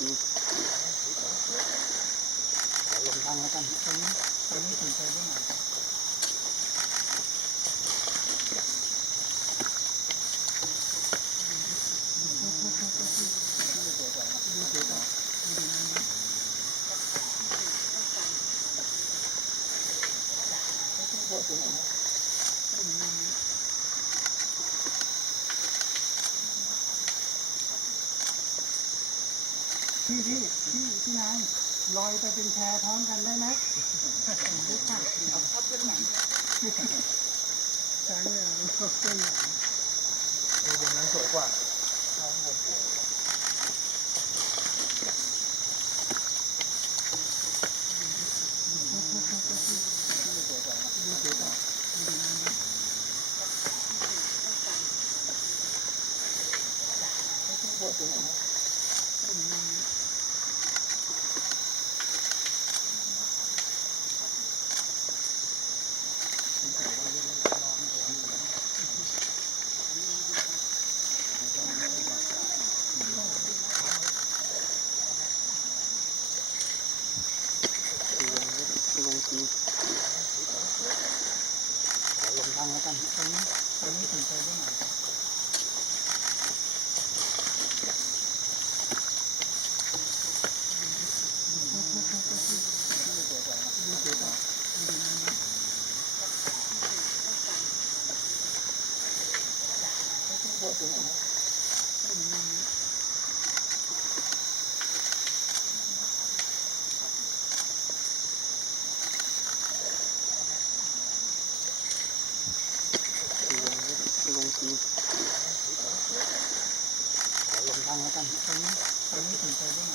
จริงลงดังแล้วกันตรงนี้ตรงนี้สนใจได้ไหม พี่พี่พี่พี่นายลอยไปเป็นแพรพร้อมกันได้ไหมได้ค่ะเอาพับเป็นหนังใช่เนี่ยเป็นหนังเออบนนั้นสวยกว่าลงจริง ลงดังแล้ว กันตรงนี้ตรงนี้สนใจได้ไหมลงจริง ลงดังแล้วกันตรงนี้ตรงนี้ถึงใจได้ไหม